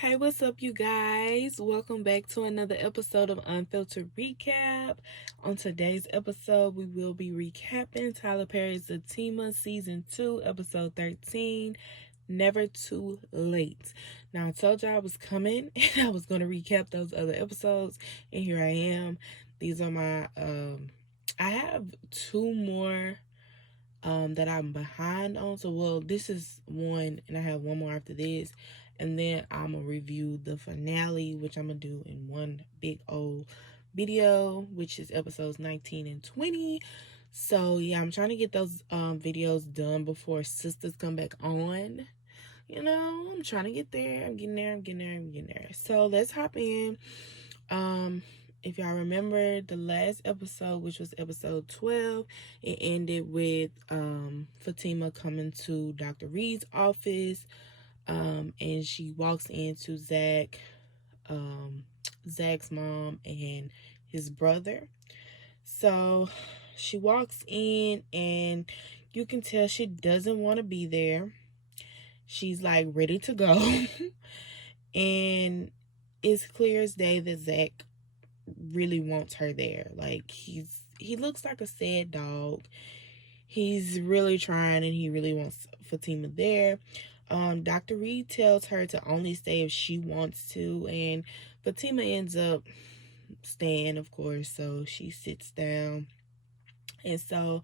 Hey, what's up, you guys? Welcome back to another episode of Unfiltered Recap. On today's episode, we will be recapping Tyler Perry's Zatima Season 2, Episode 13, Never Too Late. Now, I told y'all I was coming and I was going to recap those other episodes, and here I am. These are my, I have two more that I'm behind on. So, well, this is one, and I have one more after this. And then I'm going to review the finale, which I'm going to do in one big old video, which is episodes 19 and 20. So, yeah, I'm trying to get those videos done before sisters come back on. You know, I'm trying to get there. I'm getting there. So, let's hop in. If y'all remember the last episode, which was episode 12, it ended with Fatima coming to Dr. Reed's office, and she walks into Zach's mom and his brother. So she walks in, and you can tell she doesn't want to be there. She's like ready to go. And it's clear as day that Zach really wants her there. Like, he looks like a sad dog. He's really trying, and he really wants Fatima there. Dr. Reed tells her to only stay if she wants to, and Fatima ends up staying, of course. So she sits down, and so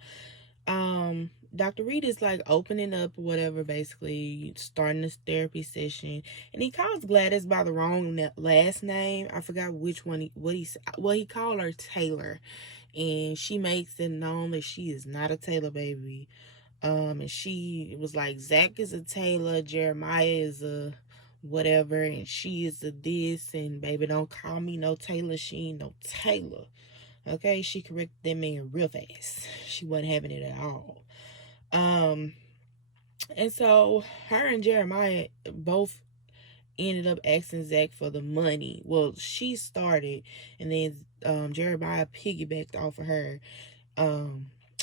Dr. Reed is like opening up whatever, basically starting this therapy session, and he calls Gladys by the wrong last name. I forgot which one. He called her Taylor, and she makes it known that she is not a Taylor baby. And she was like, Zach is a Taylor, Jeremiah is a whatever, and she is a this, and baby, don't call me no Taylor. She ain't no Taylor. Okay, she corrected that man real fast. She wasn't having it at all. And so her and Jeremiah both ended up asking Zach for the money. Well, she started, and then Jeremiah piggybacked off of her,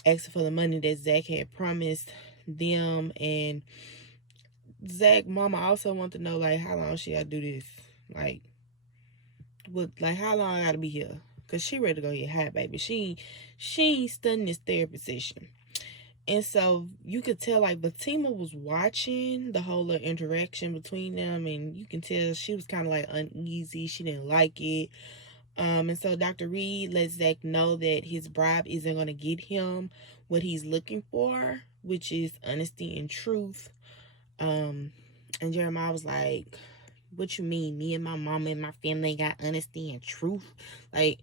asking for the money that Zach had promised them. And Zach mama also wanted to know, like, how long she gotta do this, like how long I gotta be here, because she ready to go get high, baby. She studying this therapy session. And so you could tell, like, Fatima was watching the whole interaction between them, and you can tell she was kind of like uneasy. She didn't like it. And so Dr. Reed lets Zach know that his bribe isn't going to get him what he's looking for, which is honesty and truth. And Jeremiah was like, what you mean? Me and my mama and my family got honesty and truth? Like,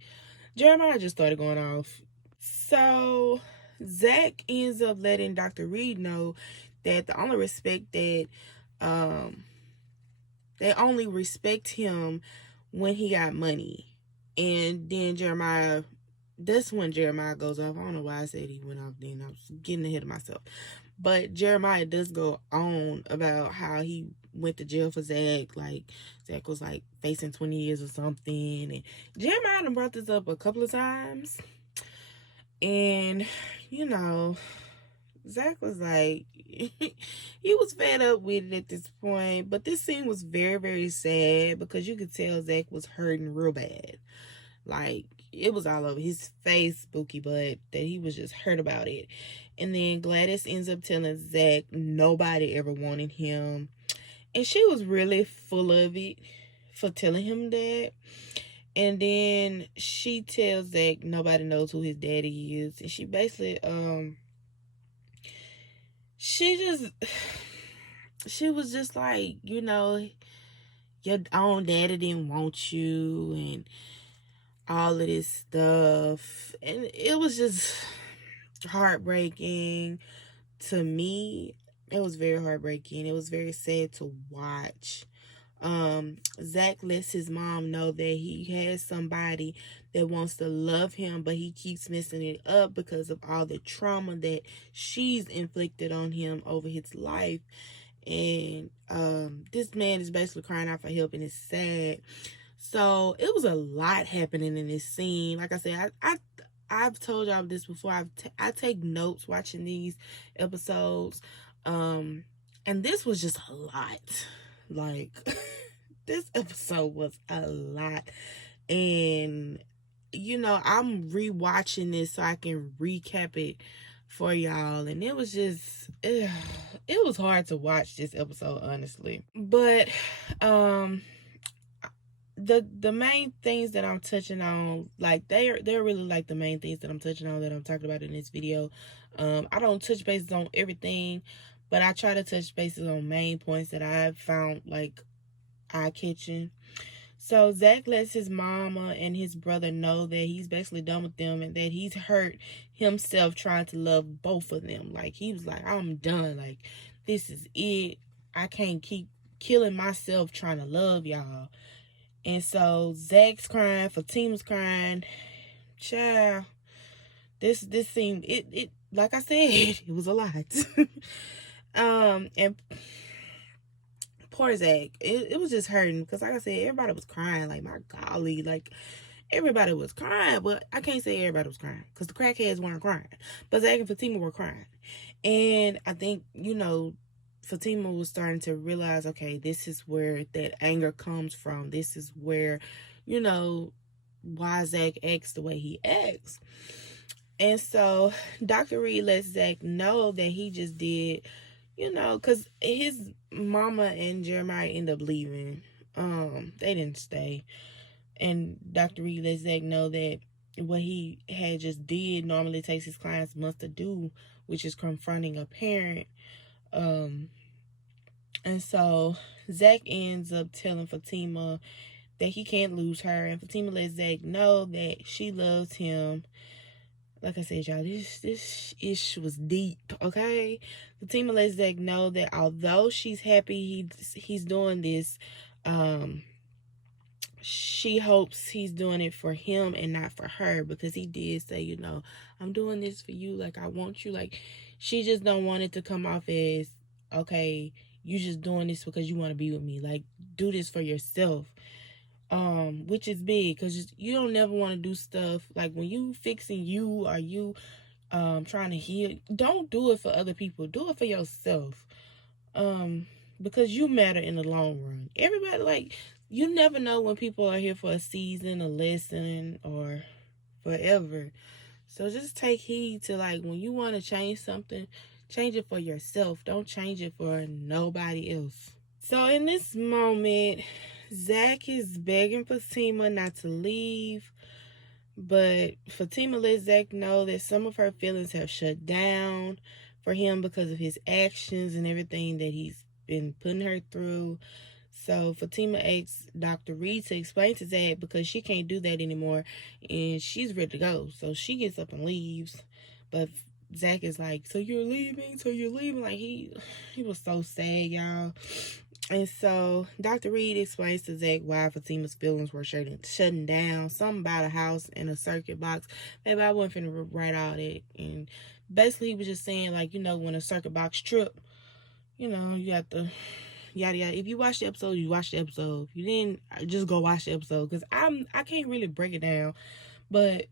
Jeremiah just started going off. So Zach ends up letting Dr. Reed know that the only respect that they only respect him when he got money. And then that's when Jeremiah goes off. I don't know why I said he went off then. I was getting ahead of myself. But Jeremiah does go on about how he went to jail for Zach. Like, Zach was like facing 20 years or something. And Jeremiah done brought this up a couple of times. And, you know, Zach was like, he was fed up with it at this point. But this scene was very, very sad, because you could tell Zach was hurting real bad. Like, it was all over his face, spooky butt, that he was just hurt about it. And then Gladys ends up telling Zach nobody ever wanted him. And she was really full of it for telling him that. And then she tells Zach nobody knows who his daddy is. And she basically, she was just like, you know, your own daddy didn't want you, and all of this stuff. And it was just heartbreaking to me. It was very heartbreaking. It was very sad to watch. Zach lets his mom know that he has somebody that wants to love him, but he keeps messing it up because of all the trauma that she's inflicted on him over his life. And this man is basically crying out for help, and it's sad. So it was a lot happening in this scene. Like I said, I've told y'all this before. I take notes watching these episodes, and this was just a lot. Like, This episode was a lot. And, I'm rewatching this so I can recap it for y'all. And it was just, it was hard to watch this episode, honestly. But, the main things that I'm touching on, like they're really like the main things that I'm touching on that I'm talking about in this video. I don't touch bases on everything, but I try to touch bases on main points that I've found like eye catching. So Zach lets his mama and his brother know that he's basically done with them and that he's hurt himself trying to love both of them. Like, he was like, I'm done. Like, this is it. I can't keep killing myself trying to love y'all. And so Zach's crying, Fatima's crying. Child, this seemed it like I said, it was a lot. And poor Zach, it was just hurting because like I said, everybody was crying. Like, my golly, like everybody was crying, but I can't say everybody was crying because the crackheads weren't crying. But Zach and Fatima were crying. And I think, Fatima was starting to realize, okay, this is where that anger comes from. This is where, why Zach acts the way he acts. And so Dr. Reed lets Zach know that he just did, because his mama and Jeremiah end up leaving. They didn't stay. And Dr. Reed lets Zach know that what he had just did normally takes his clients months to do, which is confronting a parent. And so Zach ends up telling Fatima that he can't lose her, and Fatima lets Zach know that she loves him. Like I said, y'all, this ish was deep, okay? Fatima lets Zach know that although she's happy he's doing this, she hopes he's doing it for him and not for her, because he did say, I'm doing this for you, like I want you. Like, she just don't want it to come off as, okay, you just doing this because you want to be with me. Like, do this for yourself. Which is big, because you don't never want to do stuff like when you fixing you or you trying to heal. Don't do it for other people. Do it for yourself. Because you matter in the long run. Everybody, like, you never know when people are here for a season, a lesson, or forever. So just take heed to, like, when you want to change something, change it for yourself. Don't change it for nobody else. So in this moment, Zach is begging Fatima not to leave, but Fatima lets Zach know that some of her feelings have shut down for him because of his actions and everything that he's been putting her through. So Fatima asks Dr. Reed to explain to Zach because she can't do that anymore and she's ready to go. So she gets up and leaves, but Zach is like, so you're leaving? Like, he was so sad, y'all. And so Dr. Reed explains to Zach why Fatima's feelings were shutting down. Something about a house and a circuit box. Maybe I wasn't finna write all that. And basically he was just saying, like, when a circuit box trip, you have to yada yada. If you watch the episode, you watch the episode. If you didn't, just go watch the episode, because I can't really break it down. But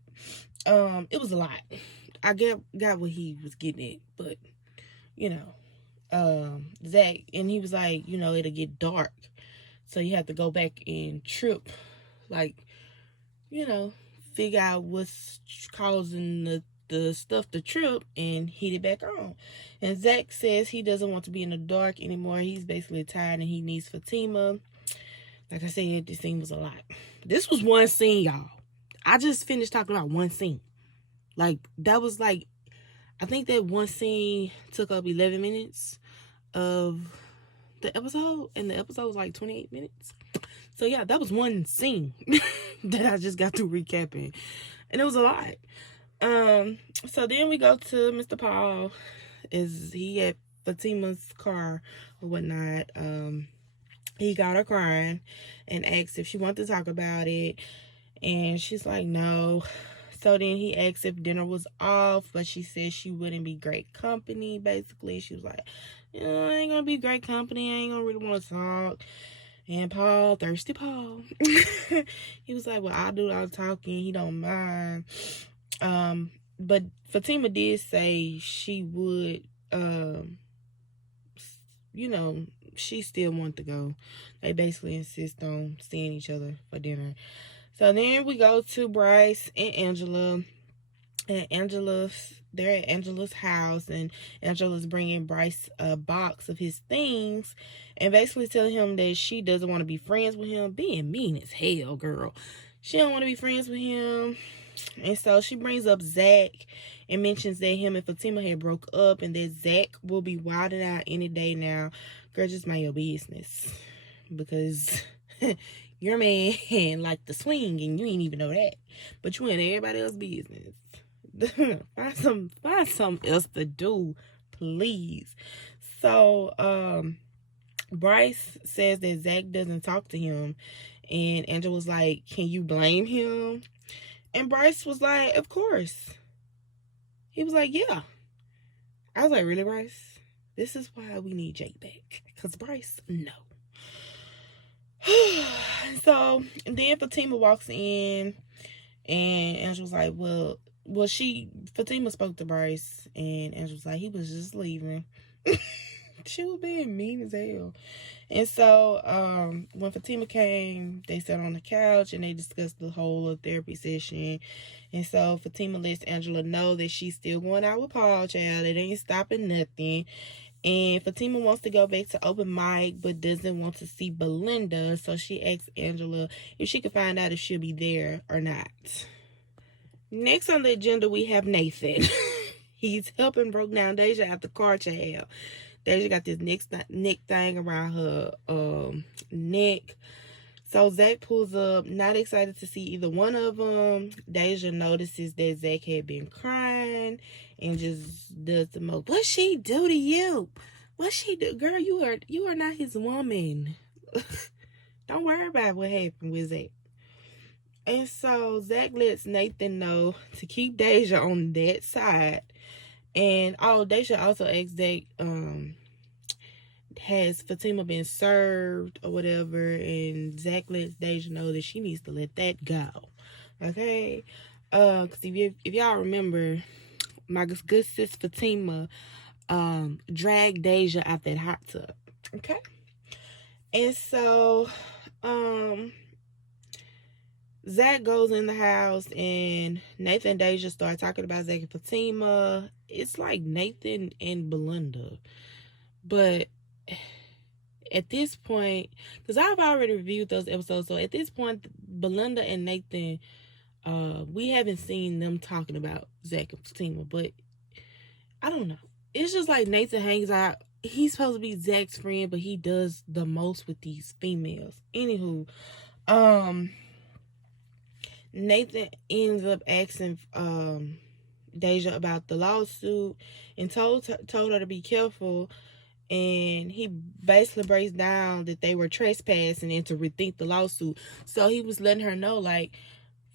it was a lot. I got what he was getting at, but Zach, and he was like, it'll get dark, so you have to go back and trip, like, figure out what's causing the stuff to trip and hit it back on. And Zach says he doesn't want to be in the dark anymore. He's basically tired and he needs Fatima. Like I said, this scene was a lot. This was one scene, y'all. I just finished talking about one scene. Like, that was like, I think that one scene took up 11 minutes of the episode, and the episode was like 28 minutes. So yeah, that was one scene that I just got through recapping, and it was a lot. So then we go to Mr. Paul. Is he at Fatima's car or whatnot? He got her crying and asked if she wanted to talk about it, and she's like, no. So then he asked if dinner was off, but she said she wouldn't be great company, basically. She was like, I ain't gonna be great company. I ain't gonna really want to talk. And Paul, thirsty Paul, he was like, well, I'll do all the talking. He don't mind. But Fatima did say she would, she still want to go. They basically insist on seeing each other for dinner. So then we go to Bryce and Angela. And they're at Angela's house, and Angela's bringing Bryce a box of his things and basically telling him that she doesn't want to be friends with him. Being mean as hell, girl. She don't want to be friends with him. And so she brings up Zach and mentions that him and Fatima had broke up and that Zach will be wilding out any day now. Girl, just mind your business. Because your man like to swing and you ain't even know that. But you in everybody else's business. find something else to do, please. So Bryce says that Zach doesn't talk to him, and Angela was like, can you blame him? And Bryce was like, of course. He was like, yeah. I was like, really, Bryce? This is why we need Jake back. Because Bryce, no. So then Fatima walks in, and Angela was like, Fatima spoke to Bryce, and Angela was like, he was just leaving. She was being mean as hell. And so when Fatima came, they sat on the couch and they discussed the whole of therapy session. And so Fatima lets Angela know that she's still going out with Paul, child. It ain't stopping nothing. And Fatima wants to go back to open mic, but doesn't want to see Belinda. So she asks Angela if she could find out if she'll be there or not. Next on the agenda, we have Nathan. He's helping broke down Deja after car child. Deja got this neck thing around her neck. So Zach pulls up, not excited to see either one of them. Deja notices that Zach had been crying and just does the most. What she do to you? What she do? Girl, you are not his woman. Don't worry about what happened with Zach. And so Zach lets Nathan know to keep Deja on that side. And Deja also asked Zach, has Fatima been served or whatever? And Zach lets Deja know that she needs to let that go. Okay? Because if y'all remember, my good sis Fatima dragged Deja out that hot tub. Okay? And so Zach goes in the house and Nathan and Deja start talking about Zach and Fatima. It's like Nathan and Belinda. But at this point, because I've already reviewed those episodes, so at this point, Belinda and Nathan, we haven't seen them talking about Zach and Fatima. But I don't know. It's just like Nathan hangs out. He's supposed to be Zach's friend, but he does the most with these females. Anywho, Nathan ends up asking Deja about the lawsuit and told her to be careful, and he basically breaks down that they were trespassing and to rethink the lawsuit. So he was letting her know, like,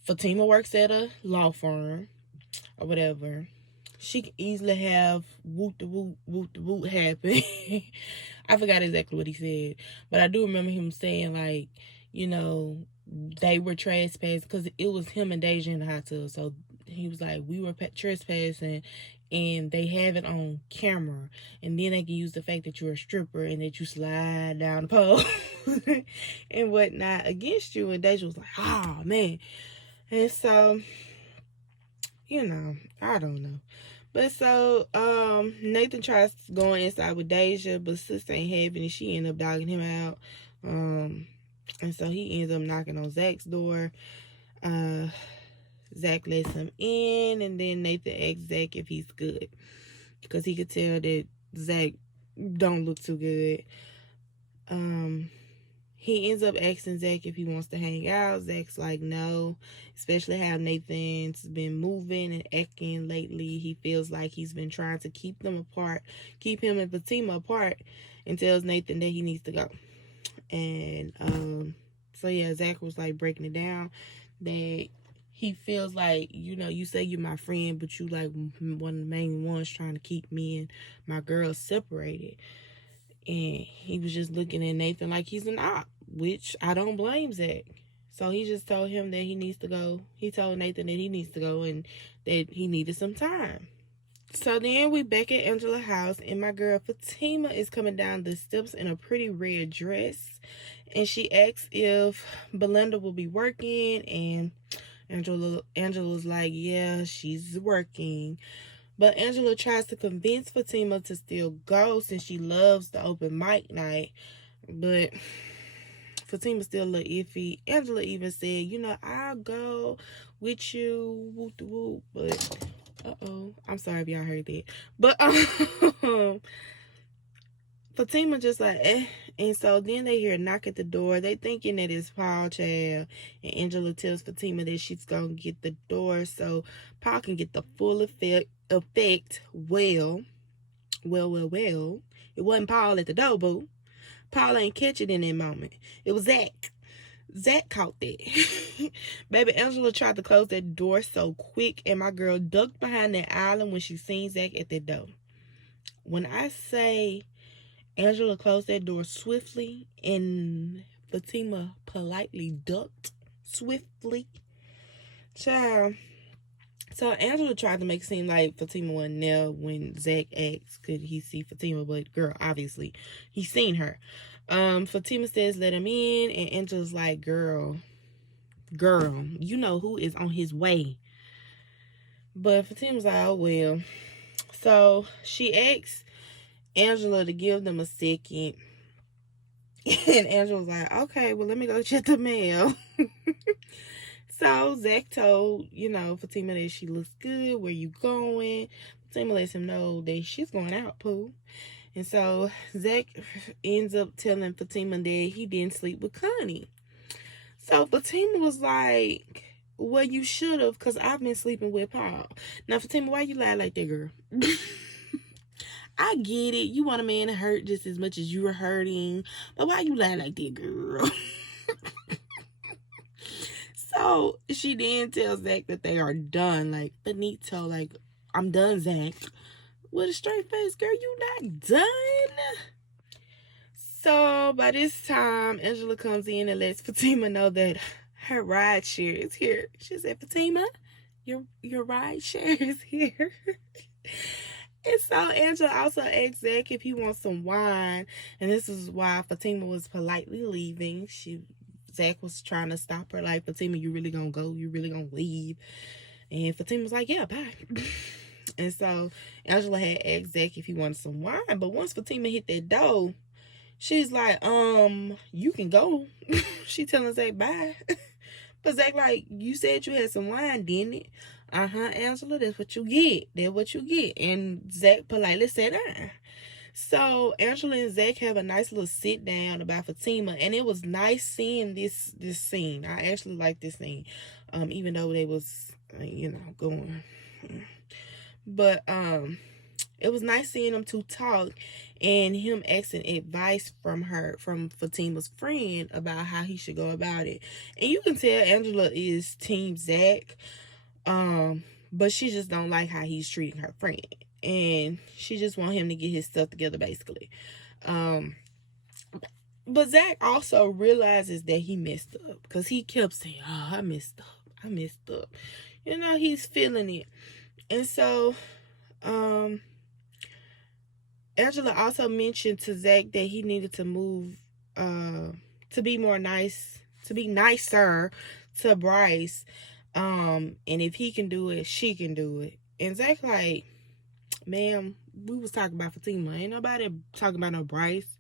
Fatima works at a law firm or whatever. She could easily have whoop the whoop happen. I forgot exactly what he said, but I do remember him saying, like, you know, they were trespassing because it was him and Deja in the hot tub. So he was like, we were trespassing and they have it on camera, and then they can use the fact that you're a stripper and that you slide down the pole and whatnot against you. And Deja was like, oh man. And so, you know, I don't know. But so Nathan tries going inside with Deja, but sis ain't having it. She ended up dogging him out. And so he ends up knocking on Zach's door. Zach lets him in, and then Nathan asks Zach if he's good, because he could tell that Zach don't look too good. He ends up asking Zach if he wants to hang out. Zach's like, no, especially how Nathan's been moving and acting lately. He feels like he's been trying to keep them apart, keep him and Fatima apart, and tells Nathan that he needs to go. And so yeah, Zach was like breaking it down that he feels like, you know, you say you're my friend, but you like one of the main ones trying to keep me and my girl separated. And he was just looking at Nathan like he's an op, which I don't blame Zach. So he just told him that he needs to go. He told Nathan that he needs to go and that he needed some time. So then we back at Angela's house, and my girl Fatima is coming down the steps in a pretty red dress, and she asks if Belinda will be working, and Angela's like, yeah, she's working. But Angela tries to convince Fatima to still go since she loves the open mic night. But Fatima's still a little iffy. Angela even said, I'll go with you. Whoop de whoop. But I'm sorry if y'all heard that. But Fatima just like and so then they hear a knock at the door. They thinking that it's Paul child, and Angela tells Fatima that she's gonna get the door so Paul can get the full effect. Well. It wasn't Paul at the door, boo. Paul ain't catch it in that moment. It was Zach. Zach caught that. Baby, Angela tried to close that door so quick, and my girl ducked behind that island when she seen Zach at that door. When I say Angela closed that door swiftly and Fatima politely ducked swiftly, child. So Angela tried to make it seem like Fatima wasn't there when Zach asked could he see Fatima, but girl, obviously he seen her. Fatima says let him in, and Angela's like, girl, you know who is on his way. But Fatima's like, oh well. So she asks Angela to give them a second. And Angela's like, okay, well, let me go check the mail. So Zach told, Fatima that she looks good. Where you going? Fatima lets him know that she's going out, Pooh. And so Zach ends up telling Fatima that he didn't sleep with Connie. So Fatima was like, well, you should have, because I've been sleeping with Paul. Now, Fatima, why you lie like that, girl? I get it. You want a man to hurt just as much as you're hurting. But why you lie like that, girl? So she then tells Zach that they are done. Like, Benito, like, I'm done, Zach. With a straight face, girl, you not done? So by this time, Angela comes in and lets Fatima know that her ride share is here. She said, Fatima, your ride share is here. And so Angela also asked Zach if he wants some wine. And this is why Fatima was politely leaving. Zach was trying to stop her, like, Fatima, you really gonna go? You really gonna leave? And Fatima was like, yeah, bye. And so Angela had asked Zach if he wanted some wine. But once Fatima hit that door, she's like, you can go. She telling Zach bye. But Zach like, you said you had some wine, didn't it? Angela, that's what you get. That's what you get. And Zach politely said, So Angela and Zach have a nice little sit down about Fatima, and it was nice seeing this scene. I actually like this scene, even though they was going, but it was nice seeing them two talk, and him asking advice from Fatima's friend about how he should go about it. And you can tell Angela is team Zach, but she just don't like how he's treating her friend. And she just want him to get his stuff together, basically. But Zach also realizes that he messed up. Because he kept saying, oh, I messed up. He's feeling it. And so, Angela also mentioned to Zach that he needed to move, to be nicer to Bryce. And if he can do it, she can do it. And Zach like, ma'am, we was talking about Fatima. Ain't nobody talking about no Bryce.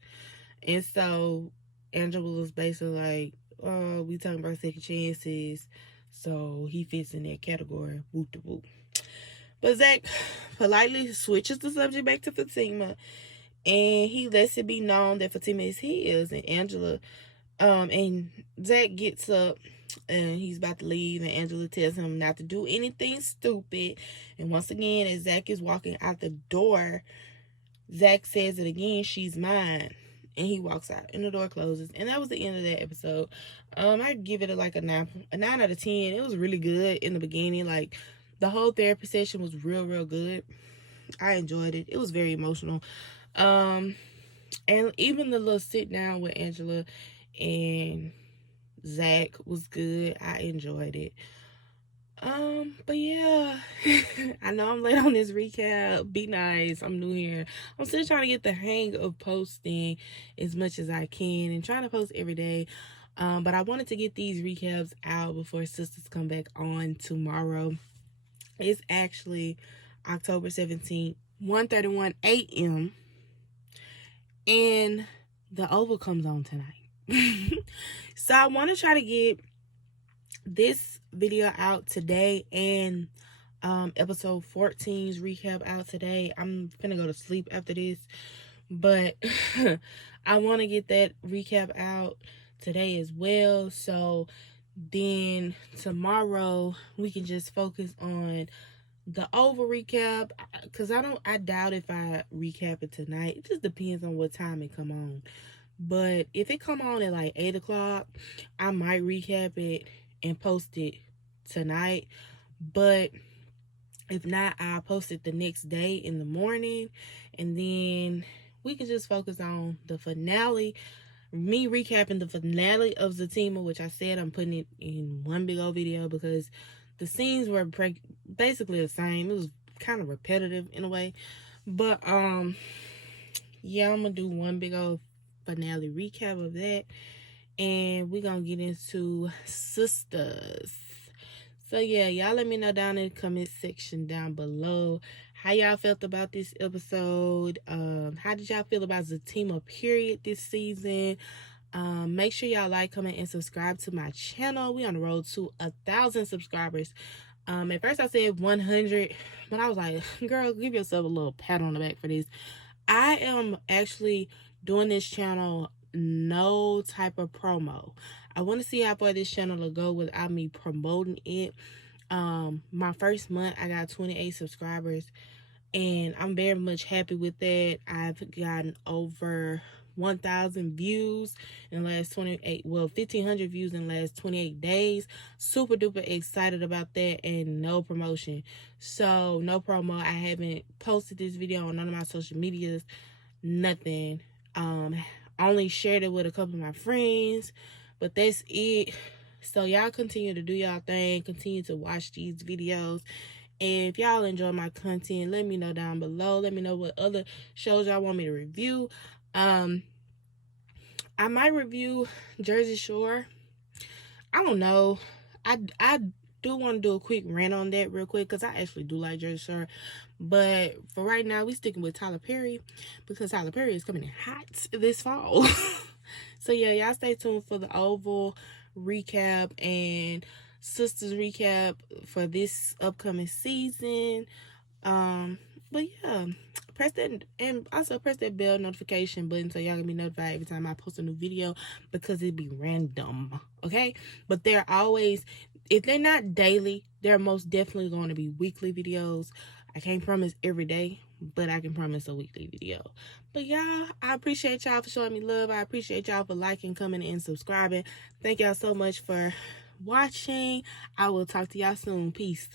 And so Angela was basically like, oh, we talking about second chances. So he fits in that category. Whoop de whoop. But Zach politely switches the subject back to Fatima. And he lets it be known that Fatima is his. And Angela, and Zach gets up and he's about to leave, and Angela tells him not to do anything stupid. And once again, as Zach is walking out the door, Zach says it again, she's mine. And he walks out and the door closes. And that was the end of that episode. I give it a 9 out of 10. It was really good in the beginning. Like, the whole therapy session was real good. I enjoyed it. It was very emotional. And even the little sit down with Angela and Zach was good. I enjoyed it. But yeah, I know I'm late on this recap. Be nice. I'm new here. I'm still trying to get the hang of posting as much as I can and trying to post every day. But I wanted to get these recaps out before sisters come back on tomorrow. It's actually October 17th, 1:31 a.m. and the Oval comes on tonight. So I want to try to get this video out today and episode 14's recap out today. I'm gonna go to sleep after this, but I want to get that recap out today as well, so then tomorrow we can just focus on the over recap, because I doubt if I recap it tonight. It just depends on what time it come on. But if it come on at like 8 o'clock, I might recap it and post it tonight. But if not, I'll post it the next day in the morning. And then we can just focus on the finale. Me recapping the finale of Zatima, which I said I'm putting it in one big old video because the scenes were basically the same. It was kind of repetitive in a way. But yeah, I'm gonna do one big old finale recap of that, and we're gonna get into sisters. So yeah, y'all let me know down in the comment section down below how y'all felt about this episode. How did y'all feel about Zatima period this season? Make sure y'all like, comment, and subscribe to my channel. We on the road to 1,000 subscribers. At first I said 100, but I was like, girl, give yourself a little pat on the back for this. I am actually doing this channel no type of promo. I want to see how far this channel will go without me promoting it. My first month I got 28 subscribers, and I'm very much happy with that. I've gotten over 1,000 views in the last 1,500 views in the last 28 days. Super duper excited about that, and no promotion. So no promo. I haven't posted this video on none of my social medias, nothing. Only shared it with a couple of my friends, but that's it. So y'all continue to do y'all thing, continue to watch these videos. And if y'all enjoy my content, let me know down below. Let me know what other shows y'all want me to review. I might review Jersey Shore. I don't know. I do want to do a quick rant on that real quick, because I actually do like Jersey Shore. But for right now, we sticking with Tyler Perry, because Tyler Perry is coming in hot this fall. So yeah, y'all stay tuned for the Oval recap and Sisters recap for this upcoming season. But yeah, press that, and also press that bell notification button so y'all can be notified every time I post a new video, because it be random, okay? But they're always, if they're not daily, they're most definitely going to be weekly videos. I can't promise every day, but I can promise a weekly video. But y'all, I appreciate y'all for showing me love. I appreciate y'all for liking, commenting, and subscribing. Thank y'all so much for watching. I will talk to y'all soon. Peace.